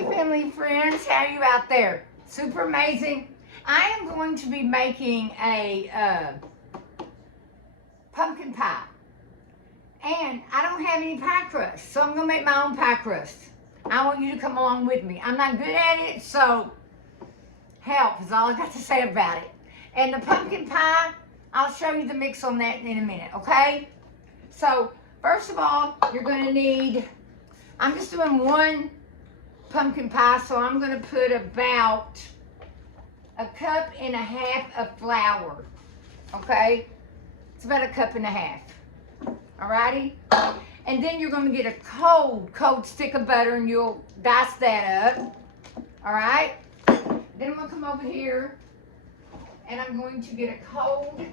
Hey family friends, how are you out there? Super amazing. I am going to be making a pumpkin pie. And I don't have any pie crust, so I'm going to make my own pie crust. I want you to come along with me. I'm not good at it, so help is all I got to say about it. And the pumpkin pie, I'll show you the mix on that in a minute, okay? So, first of all, you're going to need, I'm just doing one pumpkin pie, so I'm going to put about a cup and a half of flour, okay? It's about a cup and a half, alrighty? And then you're going to get a cold stick of butter, and you'll dice that up, alright? Then I'm going to come over here, and I'm going to get a cold,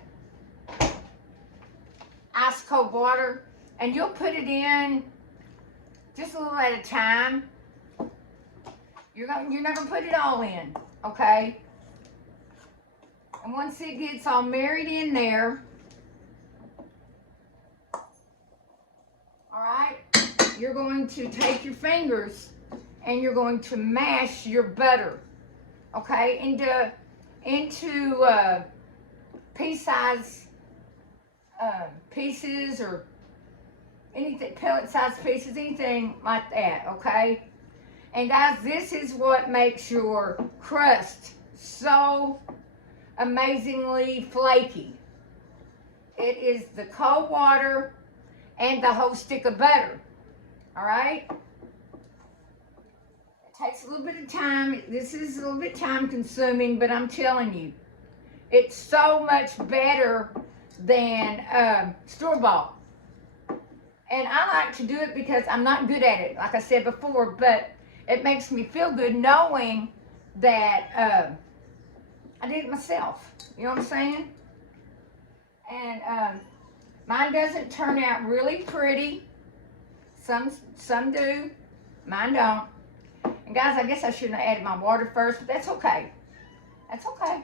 ice cold water, and you'll put it in just a little at a time. You're not going to put it all in, okay? And once it gets all married in there, all right, you're going to take your fingers and you're going to mash your butter, okay, into pea-size pieces or anything, pellet-sized pieces, anything like that, okay? And guys, this is what makes your crust so amazingly flaky. It is the cold water and the whole stick of butter. All right? It takes a little bit of time. This is a little bit time consuming, but I'm telling you, it's so much better than store-bought. And I like to do it because I'm not good at it, like I said before, but it makes me feel good knowing that I did it myself. You know what I'm saying? And mine doesn't turn out really pretty. Some do. Mine don't. And guys, I guess I shouldn't have added my water first, but that's okay. That's okay.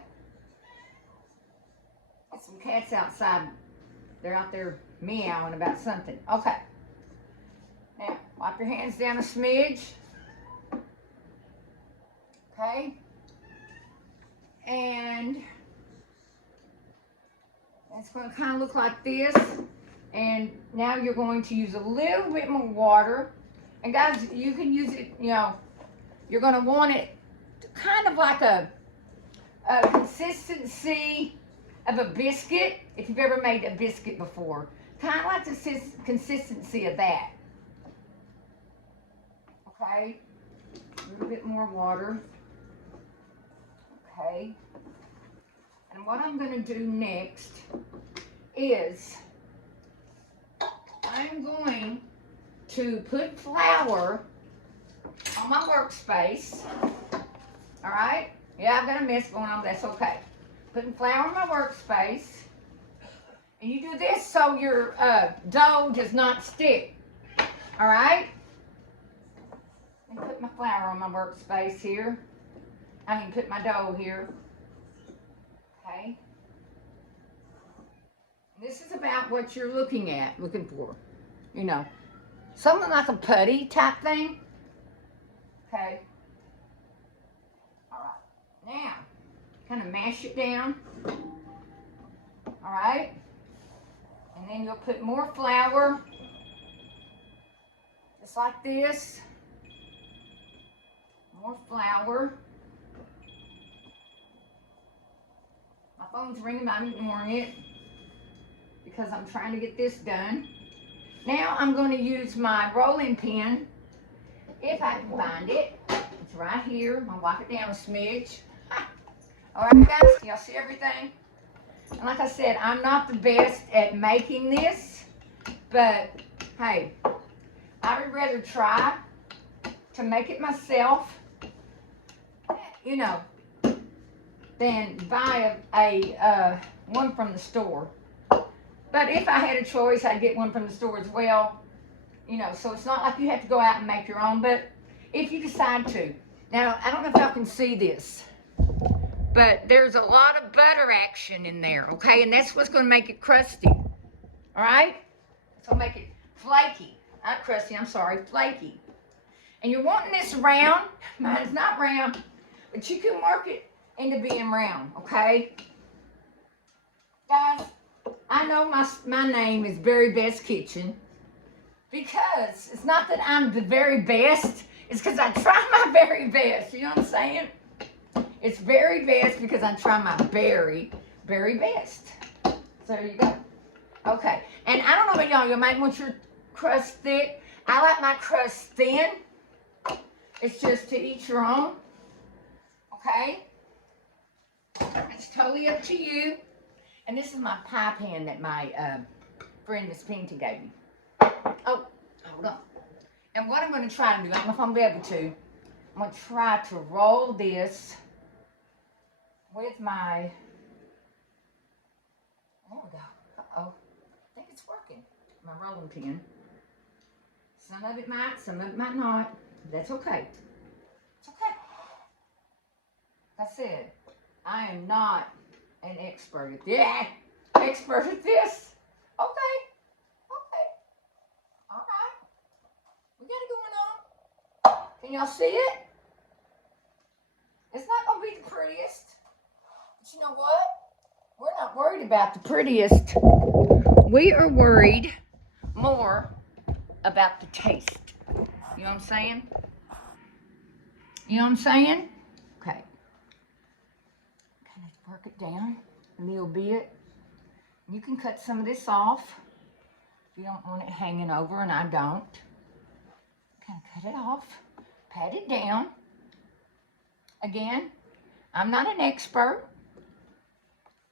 Got some cats outside. They're out there meowing about something. Okay. Now, wipe your hands down a smidge. Okay, and it's going to kind of look like this. And now you're going to use a little bit more water. And guys, you can use it, you know, you're going to want it kind of like a consistency of a biscuit, if you've ever made a biscuit before. Kind of like the consistency of that. Okay, a little bit more water. Okay, and what I'm going to do next is I'm going to put flour on my workspace. All right, yeah, I've got a mess going on, but that's okay. Putting flour on my workspace, and you do this so your dough does not stick. All right, and put my flour on my workspace here. I mean, put my dough here. Okay. This is about what you're looking for. You know, something like a putty type thing. Okay. All right. Now, kind of mash it down. All right. And then you'll put more flour, just like this. More flour. My phone's ringing, but I'm ignoring it because I'm trying to get this done. Now I'm going to use my rolling pin, if I can find it. It's right here. I'm going to wipe it down a smidge. All right, guys, y'all see everything? And like I said, I'm not the best at making this, but hey, I would rather try to make it myself, you know, than buy a one from the store. But if I had a choice, I'd get one from the store as well. You know, so it's not like you have to go out and make your own, but if you decide to. Now, I don't know if y'all can see this, but there's a lot of butter action in there, okay? And that's what's going to make it crusty, all right? It's going to make it flaky. Not crusty, I'm sorry, flaky. And you're wanting this round. Mine's not round, but you can work it into being round, okay? Guys, I know my name is Very Best Kitchen because it's not that I'm the very best. It's because I try my very best. You know what I'm saying? It's very best because I try my very, very best. So there you go. Okay. And I don't know about y'all. You might want your crust thick. I like my crust thin. It's just to each your own. Okay? It's totally up to you. And this is my pie pan that my friend Miss Pinty gave me. Oh, hold on. And what I'm going to try to do, I don't know if I'm going to be able to, I'm going to try to roll this with my, there we go. Uh-oh. I think it's working. My rolling pin. Some of it might, some of it might not. That's okay. It's okay. Like I said, I am not an expert at this. Yeah, expert at this. Okay. Okay. All right. We got it going on. Can y'all see it? It's not going to be the prettiest. But you know what? We're not worried about the prettiest. We are worried more about the taste. You know what I'm saying? You know what I'm saying? Okay. Kind of work it down a little bit. You can cut some of this off if you don't want it hanging over, and I don't. Kind of cut it off. Pat it down. Again, I'm not an expert.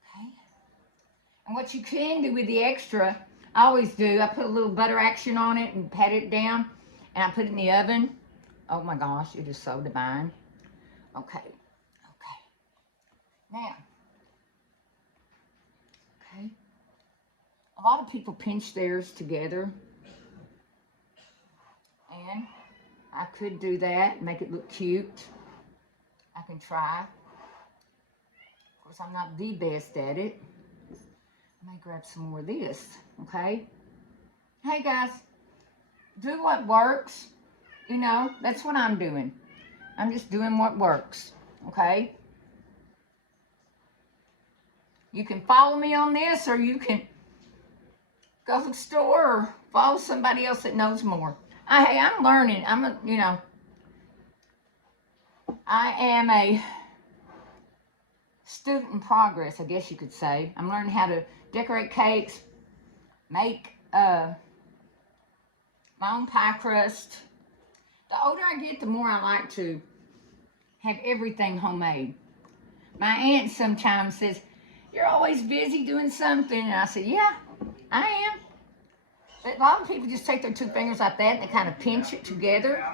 Okay. And what you can do with the extra, I always do, I put a little butter action on it and pat it down, and I put it in the oven. Oh my gosh, it is so divine. Okay. Okay. Now, okay. A lot of people pinch theirs together. And I could do that, make it look cute. I can try. Of course, I'm not the best at it. I may grab some more of this, okay? Hey guys, do what works. You know, that's what I'm doing. I'm just doing what works, okay? You can follow me on this, or you can go to the store or follow somebody else that knows more. Hey, I'm learning. I am a student in progress, I guess you could say. I'm learning how to decorate cakes, make my own pie crust. The older I get, the more I like to have everything homemade. My aunt sometimes says, "You're always busy doing something." And I say, "Yeah, I am." But a lot of people just take their two fingers like that and they kind of pinch it together.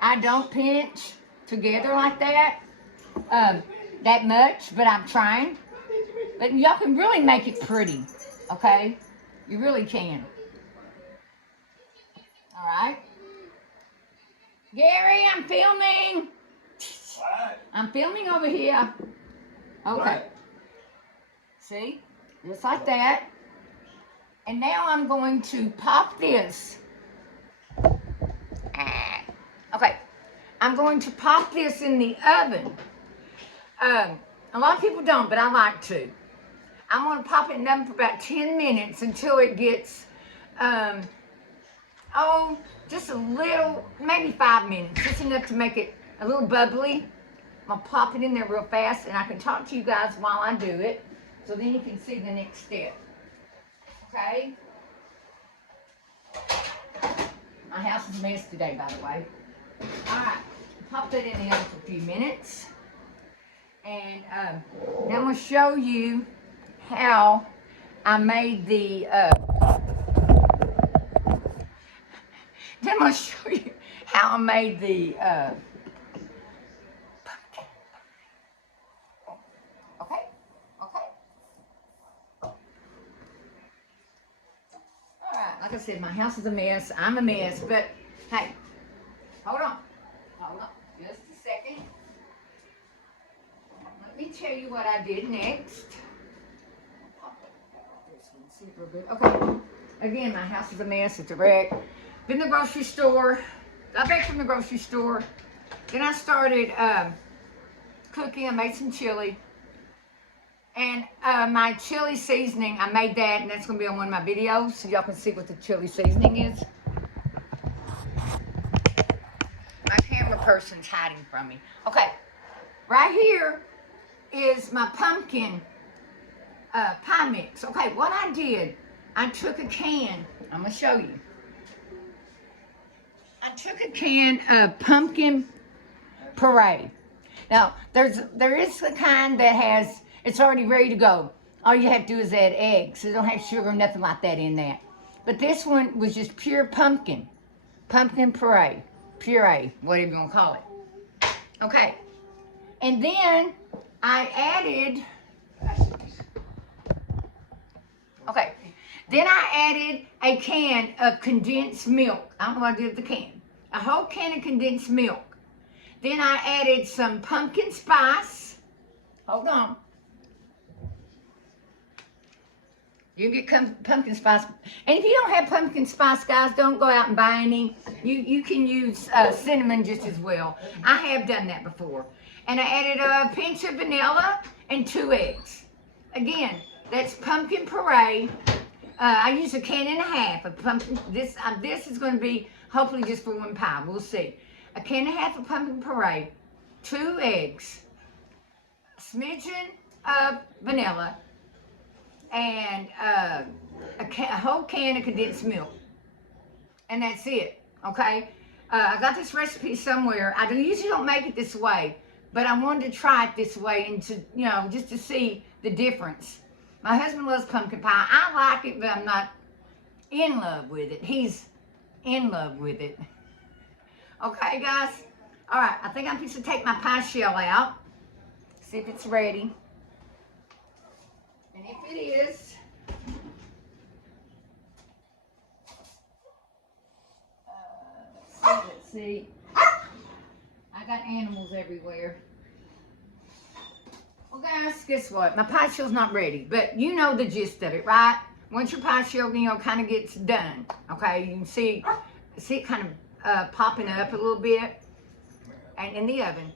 I don't pinch together like that much, but I'm trying. But y'all can really make it pretty, okay? You really can. All right. Gary, I'm filming. What? I'm filming over here. Okay. What? See? Just like that. And now I'm going to pop this. Okay. I'm going to pop this in the oven. A lot of people don't, but I like to. I'm going to pop it in the oven for about 10 minutes until it gets, just a little, maybe 5 minutes. Just enough to make it a little bubbly. I'm going to pop it in there real fast, and I can talk to you guys while I do it, so then you can see the next step. Okay? My house is a mess today, by the way. Alright, pop that in the oven for a few minutes. And now I'm going to show you how I made the, then I'm going to show you how I made the, pumpkin. Okay? Okay? Alright, like I said, my house is a mess. I'm a mess, but hey, hold on. Hold on. Just a second. Let me tell you what I did next. See it real good. Okay. Again, my house is a mess. It's a wreck. Been to the grocery store. Got back from the grocery store. Then I started cooking. I made some chili. And my chili seasoning, I made that, and that's going to be on one of my videos, so y'all can see what the chili seasoning is. My camera person's hiding from me. Okay, right here is my pumpkin pie mix. Okay, what I did, I took a can. I'm going to show you. I took a can of pumpkin puree. Now, there is the kind that has, it's already ready to go. All you have to do is add eggs. So it don't have sugar or nothing like that in that. But this one was just pure pumpkin. Pumpkin puree. Whatever you want to call it. Okay. And then I added, then I added a can of condensed milk. I don't know what I did with the can. A whole can of condensed milk. Then I added some pumpkin spice. Hold on. You get pumpkin spice. And if you don't have pumpkin spice, guys, don't go out and buy any. You can use cinnamon just as well. I have done that before. And I added a pinch of vanilla and 2 eggs. Again, that's pumpkin puree. I use a can and a half of pumpkin. This is going to be hopefully just for one pie. We'll see. A can and a half of pumpkin puree, 2 eggs, a smidgen of vanilla, and a whole can of condensed milk. And that's it, okay? I got this recipe somewhere. I usually don't make it this way, but I wanted to try it this way and to, you know, just to see the difference. My husband loves pumpkin pie. I like it, but I'm not in love with it. He's in love with it. Okay, guys? All right, I think I'm supposed to take my pie shell out. See if it's ready. And if it is, let's see. I got animals everywhere. Well, guys, guess what? My pie shell's not ready, but you know the gist of it, right? Once your pie shell, you know, kind of gets done, okay? You can see it kind of popping up a little bit. And in the oven,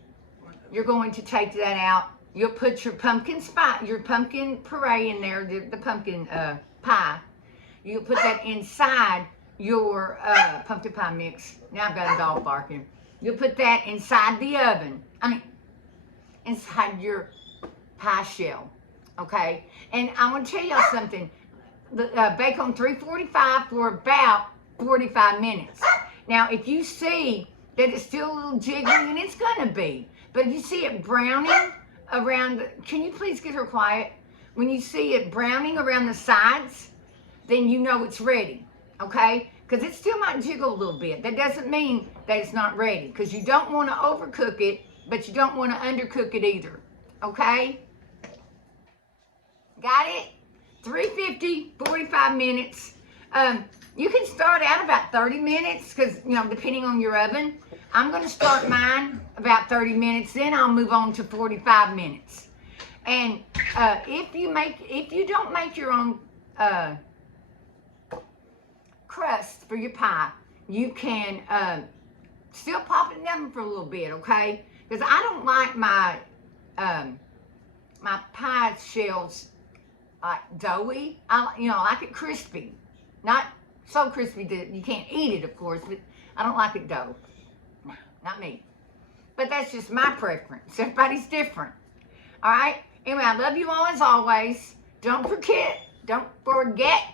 you're going to take that out. You'll put your pumpkin puree in there, the pumpkin pie. You'll put that inside your pumpkin pie mix. Now I've got a dog barking. You'll put that inside the oven. Inside your pie shell, okay? And I want to tell y'all something. Bake on 345 for about 45 minutes. Now, if you see that it's still a little jiggly, and it's gonna be, but if you see it browning around, can you please get her quiet? When you see it browning around the sides, then you know it's ready, okay? Because it still might jiggle a little bit. That doesn't mean that it's not ready, because you don't want to overcook it, but you don't want to undercook it either, okay? Got it? 350, 45 minutes. You can start out about 30 minutes because, you know, depending on your oven. I'm going to start mine about 30 minutes, then I'll move on to 45 minutes. And if you don't make your own crust for your pie, you can still pop it in the oven for a little bit, okay? Because I don't like my my pie shells like doughy. I like it crispy, not so crispy that you can't eat it, of course, but I don't like it dough. No, not me. But that's just my preference. Everybody's different. All right? Anyway, I love you all as always. Don't forget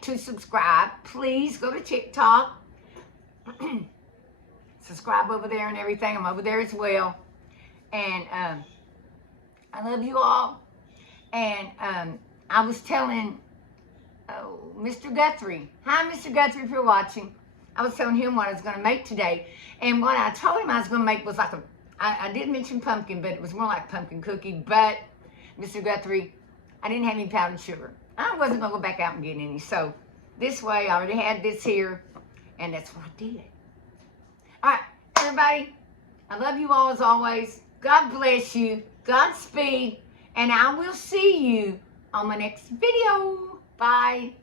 to subscribe. Please go to TikTok. Subscribe over there and everything. I'm over there as well. And I love you all. And I was telling Mr. Guthrie. Hi, Mr. Guthrie, if you're watching. I was telling him what I was going to make today. And what I told him I was going to make was like I did mention pumpkin, but it was more like pumpkin cookie. But, Mr. Guthrie, I didn't have any powdered sugar. I wasn't going to go back out and get any. So, this way, I already had this here. And that's what I did. All right, everybody. I love you all as always. God bless you. Godspeed. And I will see you on my next video. Bye.